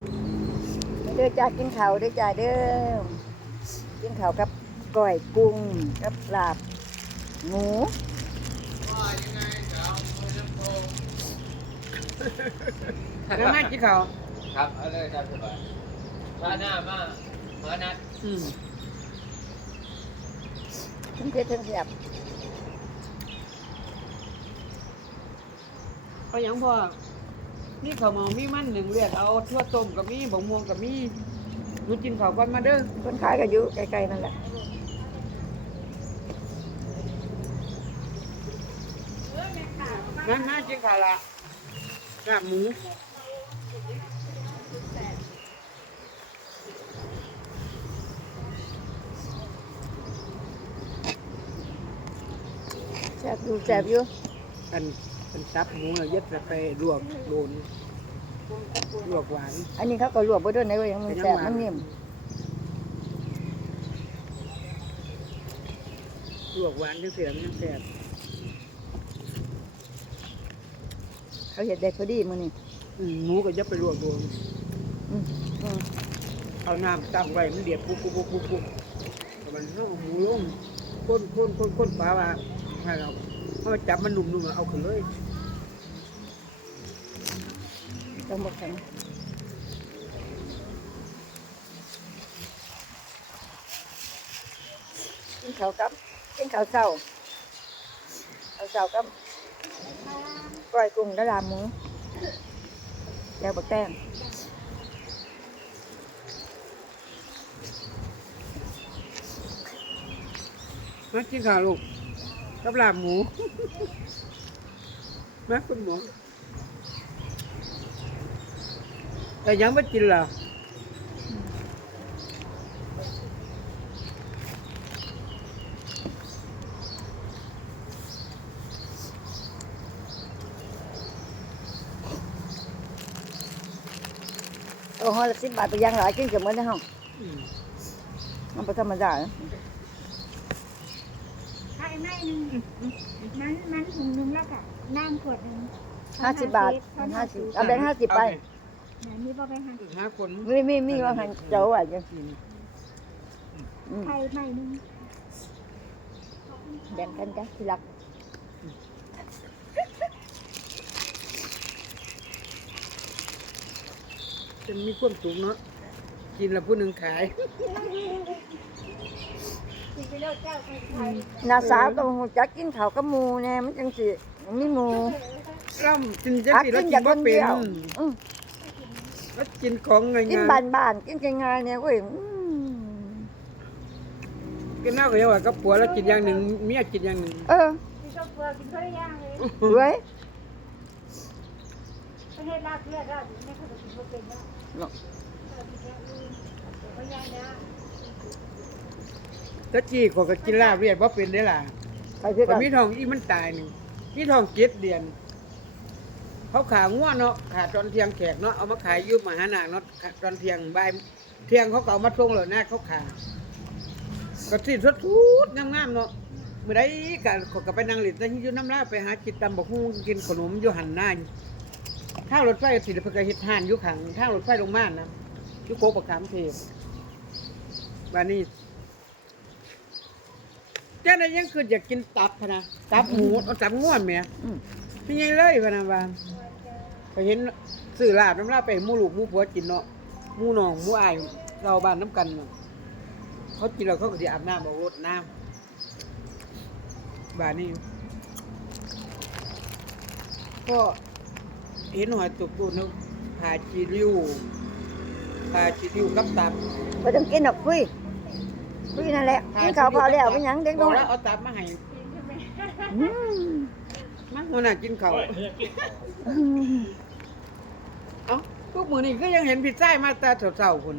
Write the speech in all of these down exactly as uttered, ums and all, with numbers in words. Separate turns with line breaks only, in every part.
เด้อจ้ากินข้าวเด้อจ้าเด้อกินข้าวกับก้อยกุ้งกับลาบหมู
แล้วไม่กินข้าว
ครับเอาเลยครับสบายมาหน้ามามานัด
อืม
ทั้งเผ็ดทั้งแซ่บ
ก็ยังพอมีข้าวเมามีมันหนึ่งเลือดเอาทั่วต้มกับมีบะม่วงกับมีรู้กินข้าวก่อนมาเด้อ
คนขายก็อยู่ใกล้ๆนั่นแหละ
นั่นน่ากินข้าวละลาบหมู
แซ่บอยู่แซ่บอยู่
อันเป็นซับหมูเราเย็ดไปลวกโดนลวกหวาน
อันนี้เขาก็ลวกบ่ด้วยนะก็ยังมันแซ่บมันนิ่ม
ลวกหวานจังเสียมันแซ่บ
เขาเห็ดได้พอดีมื้อนี้
อืมหมูก็ยับไปลวกโดน
อืมอืม
เอาน้ำตั้งไว้มันเดือดปุ๊บปุ๊บปุ๊บปุ๊บปุ๊บมันเอาหมูลงข้นข้นข้นข้นปลาว่าให้เราเพราะจับมันหนุ่มๆเอาขึ้นเลย
ต้องบอกกันกินข้าวกับกินข้าวเช้าข้าวเช้ากับก้อยกุ้งและลาบหมูแล้วบักแตง
มากินข้าวลูกกับลาบหมู มาคุณหมอแต่ยังไม่กินเหรอ
โอ้โหละสิบบาทไปยังหลายกินเกือบหมดในห้อง
อืม
มันเป็นธรรมดานะ
ไข่ไม่หนึ่งมันมันถุงหนึ่งแล้วก็น้ำขวดหนึ่ง
ห้าสิบบาทห้าสิบเอาแบงค์ห้าสิบไป
เนี่ยมีบ่ไปหา
ห้าคน
มีมีมีว่าหันเจ้าอ่ะจังอืม
ไข่ไม่หนึ่ง
แบ่งกันจ้ะที่รัก
จะมีความสุขเนาะกินแล้วผู้หนึ่งขาย
กินไปแล้วเจ้าไข่ไข่
น้าสาวต้องรู้จักกินข้าวกับหมูแน่มันจังสิมีหมู
เรากินจะ
อัก
สิเรา
กิน
กิ
จาน กค
บ่
น
เป็
เดี
น
ยวอืม
แล้วกินของไง
กิน
งา
บ้านบ้านๆกินง่ายๆเนี่ยเว้ยอืม
กินน้าก็ยังว่ากับผัวแล้วกินอย่างหนึ่งเมียกินอย่างหนึ่ง
เออ
กินข้าวเปลือกกินข้าวย่างเลย
เว้ย
ประเทศลาบเลือดลาบอยู่เนี่ยเขาจะกินบ่เป็นแล้ว
เนาะ
เขากินอย่างอื่นข้าวย่างนะ
ตะกี้ก็ก็กินลาบเรียดว่าเป็นได้ล่ะ
ไปคือ
พ
กั
อน มีทองอีมันตายหนึ่งมีทองเจ็ดเดือนเขาขาง่วเนาะขาตอนเที่ยงแขกเนาะเอามาขายอยุบมหานาคเนาะขาตอนเที่ยงบ่ายเที่ยงเขาก็เอามาส่งแล้วนะเขาขาก็สิ้นสุดทุดงามๆเนาะเมื่อใดก็เขาก็ไปนั่งเล่นแต่อยู่น้ำลาไปหากินตำบักหุ่งกินขนมอยู่หันหน้าทางรถไฟสิเพิ่นก็เฮ็ดห้านอยู่ข้างทางรถไฟลงมานะอยู่โกประคามเทพบ้านนี้เจ้าน่ะยังคืออยากกินตับพะนะตับหมูเอาตับง่วนแหม่
อืม
พี่ยังเลยพะนะว่าไปเห็นซื้อลาบน้ำลาบไปให้หมู่ลูกหมู่ผัวกินเนาะหมู่น้องหมู่อ้ายเราบ้านน้ำกันเนาะเขากินแล้วเขาก็สิอาบน้ำเอารดน้ำบ้านนี้ก็เห็นหอยตุกตุนนึกผ่าจีริ้วผ่าจีริ้วกับตับ
บ่ต้องกินหรอกคุยคุยนั่นแหละกินข้าวพอแล้วเป็นหยังเด็กน้อย
แล้วเอาตับมาให้
อืม
มาหัวหน้ากินข้าว
อืม
เอ้าทุกมื้อนี้ก็ยังเห็นพี่ชายมาแต่เช้าๆพุ่น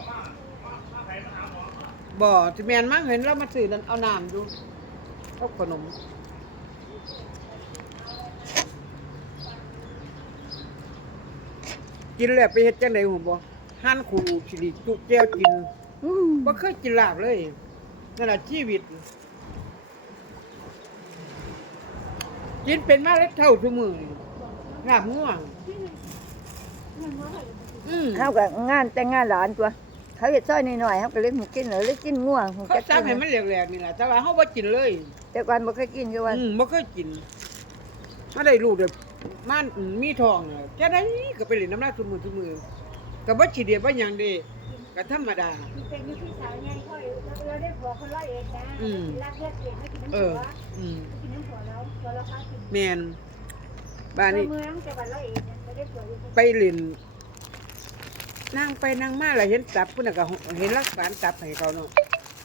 บ่สิแม่นมั้งเห็นเรามาซื้อนั่นเอาน้ำอยู่เอาขนมกินแล้วไปเฮ็ดจังได๋หูบ่หั่นขู่สิริจุแก้วกิน
อืม
บ่เคยกินลาบเลยนั่นล่ะชีวิตกินเป็นมาแล้วเท่าซุมื้อนี่ลาบง่วง
มันว่าอะไร
ออืม
เฮาก็งานแต่งงานหลานตัวเขาเฮ็ดซอยน้อยๆเฮาก็เลยหูกินเลยเลยกินงัวหู
เขา
จัก
ตามให้มันแหลกๆนี่ล่ะแต่ว่าเฮาบ่กินเลย
แต่ก่อนบ่เคยกินคือว่า
อืมบ่เคยกินมาได้ลูกเด้อมันมีท้องน่ะแค่ได้ก็ไปเล่นน้ำลายซุมื้อซุมื้อก็บ่ขี้เดียดบ่หยังเด้ก็ธรรมดา
มีเป็นมีพี่สาวไงเขาเราได้ผัวคนร้อยเอ็ดนะ
อืม
รักเลือดเกลียดไม่กินน้ำ
เอ
ผั
อ
ว
อืม
กินน้ำผัวแล้วผัวเราพากิน
แม่นบ้านนี้
เมืองจังหวัดร้อยเอ็ดเนี่ยไม่ได้ผัวอยู่
ไปเล่นนั่งไปนั่งมาแล้วเห็นตับพุ่นน่ะก็เห็นหลักฐานตับให้เขาเนาะ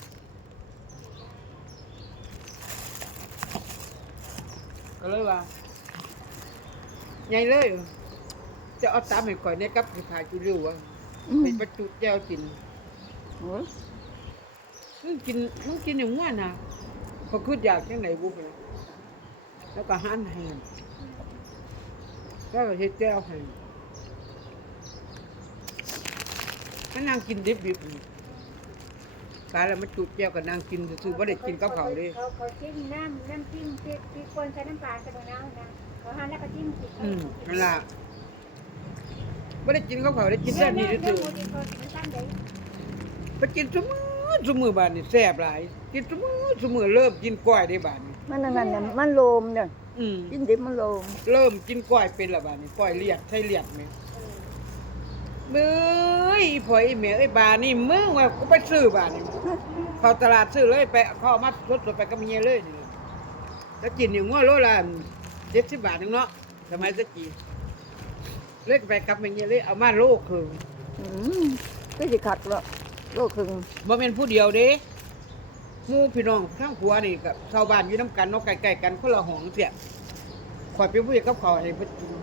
ก็เลยว่าใหญ่เลย จะเอาตับให้ข่อยในกับสิพาจุริวว่าไปประจุแก้วกิน
โอ้ย
มึงกินมึงกินอย่างง่วนนะพอคืออยากจังไหนบุบเลยแล้วก็หั่นให้แล้วก็เฮ็ดแก้วให้มันนั่งกินดิบๆนี่ตายแล้วมันจุดแก้วก็นั่งกินซื่อๆบ่ได้กินกับข้าวเด้
เขาเขาจิ้มน้ำน้ำจิ้มพริกพริกป่นใส่น้ำปลาใส่มะนาวนะเขาหั่นแล้วก็จิ้มพริก
อืมนั่นล่ะบ่ได้กินกับข้าวได้กิน
เรื่
แต่
อง
นี้
เรื่อง
ซื่อ
หมูดีกว่ากินซ้ำเด้
ๆไปกินซุมื้อซุมื้อบ้านนี่แซ่บหลายกินซุมื้อซุมื้อเริ่มกินกล้วยได้บ้านนี่
มันนั่นน่ะมันโลมเด้อ
อืม
กินดิบมันโลม
เริ่มกินกล้วยเป็นและบ้านนี่กล้วยเลียดใช่เลียดไหม เบ้ยอีพ่ออีแม่เอ้ยบานี่มึงว่ากูไปซื้อบานี่เข้าตลาดซื้อเลยไปเข้ามาสดๆไปกับเมียเลยนี่แล้วกินอย่างงัวโลละเจ็ดสิบบาทนึงเนาะสมัยตะกี้เล็กไปกับเมียเลยเอามาโลครึ่ง
อืมก็สิคักแล้วโลครึ่ง
บ่แม่นผู้เดียวเด้หมู่พี่น้องทั้งผัวนี่กับชาวบ้านอยู่นํกันเนาะใกล้ๆกันคนละห้องเสียข่อยไปผู้เฮ็ดกับข้าวให้เพิ่นกิน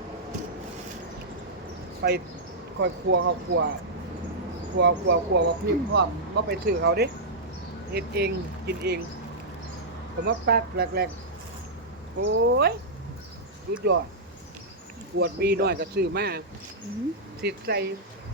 ไปข่อยครัวเขาครัวครัวครัวครัวว่าพี่พร้อมบ่ไปซื้อเขาเด้เฮ็ดเองกินเองก็มาปักแรกๆโอ้ยสุดยอดขวดบีน้อยก็ซื้อมา
อืม
สิใส่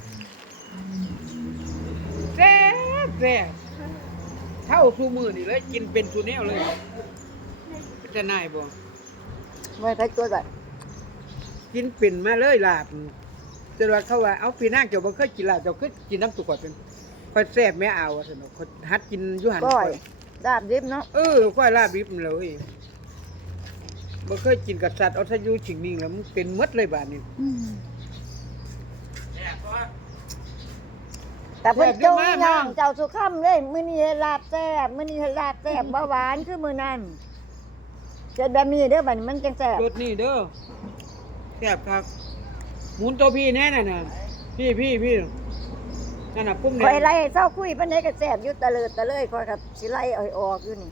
แซ่บแซ่บเท่าซูมือนี่เลยกินเป็นซูแนวเลยจะนายบ่
ไว้ใครตัวได้
กินเป็นมาเลยลาบแต่ว่าเขาว่าเอาพี่นางเจ้าบ่เคยกินลาบเจ้าเคยกินน้ำตุกข่อยเป็นข่อยแซ่บแม่เอาว่าซั่นเนาะข่อยหัดกินอยู่หั่น
ก้อย
ข่อย
ดาบดิบเนาะ
เออข่อยลาบดิบนั่นเลยบ่เคยกินกับสัตว์เอาซะอยู่ชิงนิ่งแล้วมันเป็นหมดเลยบาดนี้
อืม
แซ่บเพราะว่า
แต่เพิ่น
แซ่บอยู่
จง
มาก
ย่อง
มาก
เจ้าสุค่ํเลยมื้อนี้ให้ลาบแซ่บมื้อนี้ให้ลาบแซ่บบ่หวานคือมื้อนั้นเจ็ดแบบนี้เด้อบัดนี้มันจังแซ่บ
รสนี่เด้อแซ่บครับหมุนตัวพี่แน่น่ะน่ะพี่พี่พี่นั่นน่ะปุ้ม
ข่อย
แดง
ไล่ให้เศร้าคุยปานใดก็แซ่บอยู่ตะเลิดตะเลยข่อยก็สิไล่เอาให้ออกอยู่นี่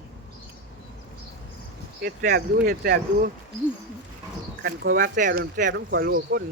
เฮ็ดแซ่บอยู่เฮ็ดแซ่บอยู่คันข่อยว่าแซ่บนั่นแซ่บน้ำข่อยโลคน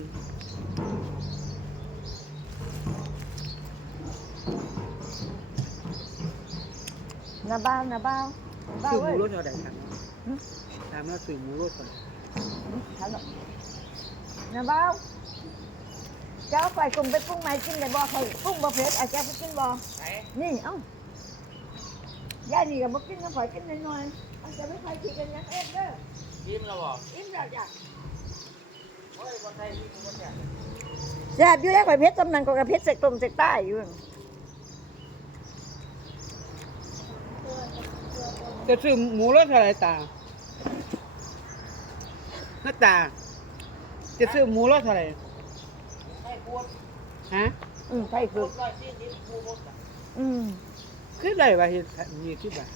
นาบ้าวนาบ้าวบ้าว
ซื้อห
เว้
มู
ย
รสเท่าใดครับถามว่าซื้อหมูรสเท่าใด
ฮัลโหลนาบ้าวเจ้าข่อยกลุ่มไปปรุงใหม่กินได้บ่ข่อยปรุงบ่เผ็ดอาจจะไปกินบ่
ไหน
นี่เอ้าย่านี่ก็บ่กินน้ำข่อยกินน้อยๆอาจจะไม่ค่อยกินกันหยังเอ็ดเด้อ
ยิ้มเราบอก
อิ่มแล้วจ้ะ
โอ้ยคนไทยยิ้มคนเนี่ย
แซ่บอยู่แล้วข่อยเผ็ดสำนันก็กระเผ็ดเสกต้มเสกใต้อยู่
จะซื้อหมูรสเท่าใดตาหน้าตา จะซื้อหมูรสเท่าใด
ให้พูด
อ
ฮะ
ืมใช่คื
พู
อ
ดร้อยที่ยิ้มพูดหมดอะ
อืม
คือได้ว่าเฮ็ดยี่สิบบาท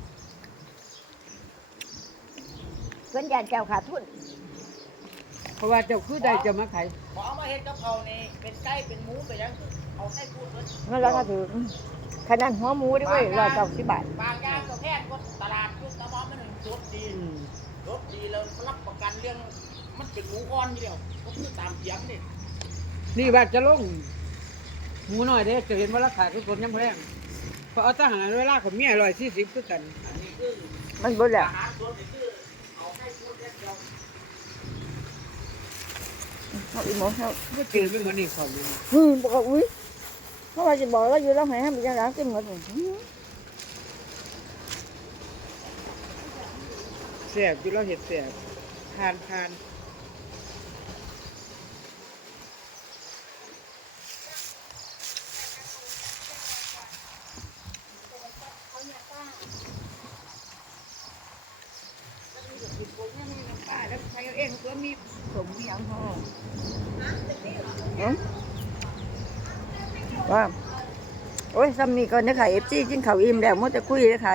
เพิ่นยานเจ้าขาดทุน
เพราะว่าเจ้าคือได้เจะมาขาย
ขอเอามาเฮ็ดกับเขานี่เป็นไก่เป็นหมูไปยังคือเอาให้พูดเบิด
เงินราคาถึงขนาดหัวหมูด้วยเว้ยร้อยเก้าสิบบาท
บางอย่างก็แพงกว่าตลาดคือตะมอมมันหนึ่งรสดี
อืม
รสดีแล้วรับประกันเรื่องมันเป็นหมูอ่อนอยู่เดียวก็คือตามเสียงนี่
นี่ว่าจะลงหมูน้อยเด้จะเห็นว่าราคาคือคนยังแพงเพราะเอาทหารเวลาของเมียร้อยสี่สิบคือกัน
อันนี้คือ
มันบ่แล้ว
อาหารสดนี่คือเอาให้พูดแค่เดียว
เอาอีหมอเฮา
ก็จืดไม่เหมือนนี่ของนี่
อืมบอกว่าอุ้ยเพราะว่าสิบอกเราอยู่แล้วให้ทำอีกอย่างหลังกินหมดเลยอืม
แซ่บอยู่แล้วเห็ดแซ่บทานทานเองก็มีสมมีหยังพอ
เนาะว่าโอ้ยซ้ำนี่ก่อนนะค่ะเอฟซีกินข้าวอิ่มแล้วมัวแต่คุยเลยค่ะ